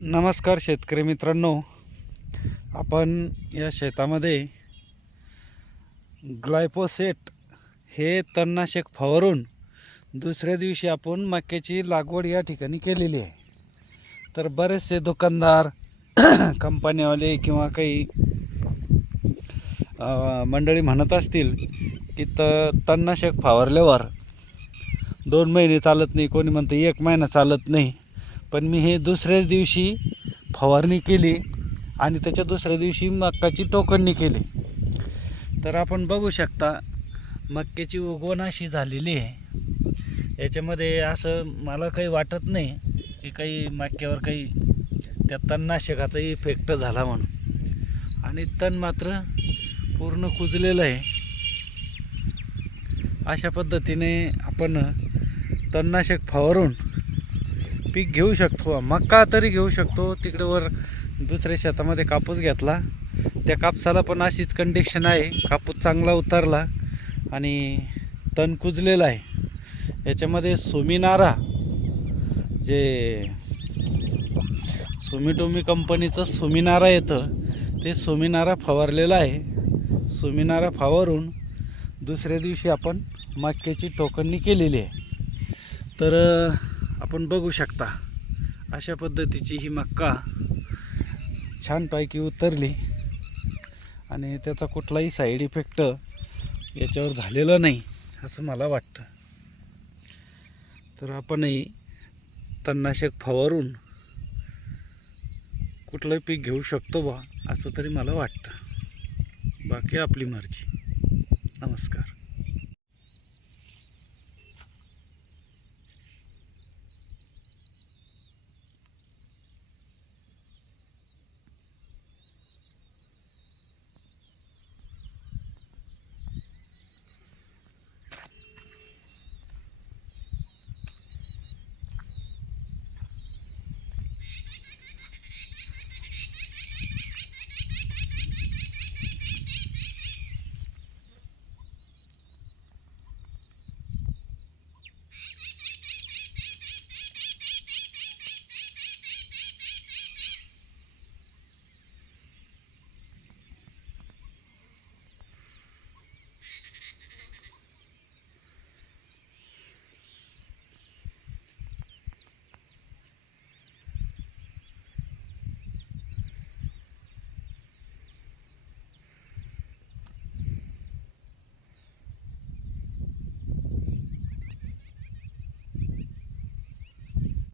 नमस्कार शेतकरी मित्रांनो. आपण या शेतामध्ये ग्लायपोसेट हे तणनाशक फवारून दुसऱ्या दिवशी आपण मक्याची लागवड या ठिकाणी केलेली आहे. तर बरेचसे दुकानदार कंपनीवाले किंवा काही मंडळी म्हणत असतील की त तणनाशक फवारल्यावर दोन महिने चालत नाही कोणी म्हणतं एक महिना चालत नाही. पण मी हे दुसऱ्याच दिवशी फवारणी केली आणि त्याच्या दुसऱ्या दिवशी मक्काची टोकणणी केली. तर आपण बघू शकता मक्याची उगवण अशी झालेली आहे. याच्यामध्ये असं मला काही वाटत नाही की काही मक्यावर काही त्या तणनाशकाचा इफेक्ट झाला म्हणून. आणि तण मात्र पूर्ण कुजलेलं आहे. अशा पद्धतीने आपण तणनाशक फवारून पीक घेऊ शकतो मक्का तरी घेऊ शकतो. तिकडे वर दुसऱ्या शेतामध्ये कापूस घेतला. त्या कापसाला पण अशीच कंडिशन आहे. कापूस चांगला उतरला आणि तण कुजलेला आहे. याच्यामध्ये सुमिनारा जे सुमिटोमी कंपनीचं सुमिनारा येतं. ते सुमिनारा फवारलेलं आहे. सुमिनारा फवारून दुसऱ्या दिवशी आपण मक्याची टोकणणी केलेली आहे. तर आपण बघू शकता. अशा पद्धतीची ही मक्का छानपैकी उतरली. आणि त्याचा कुठलाही साईड इफेक्ट याच्यावर झालेला नाही असं मला वाटतं. तर आपणही तणनाशक फवारून कुठलंही पीक घेऊ शकतो बा असं तरी मला वाटतं. बाकी आपली मर्जी. नमस्कार.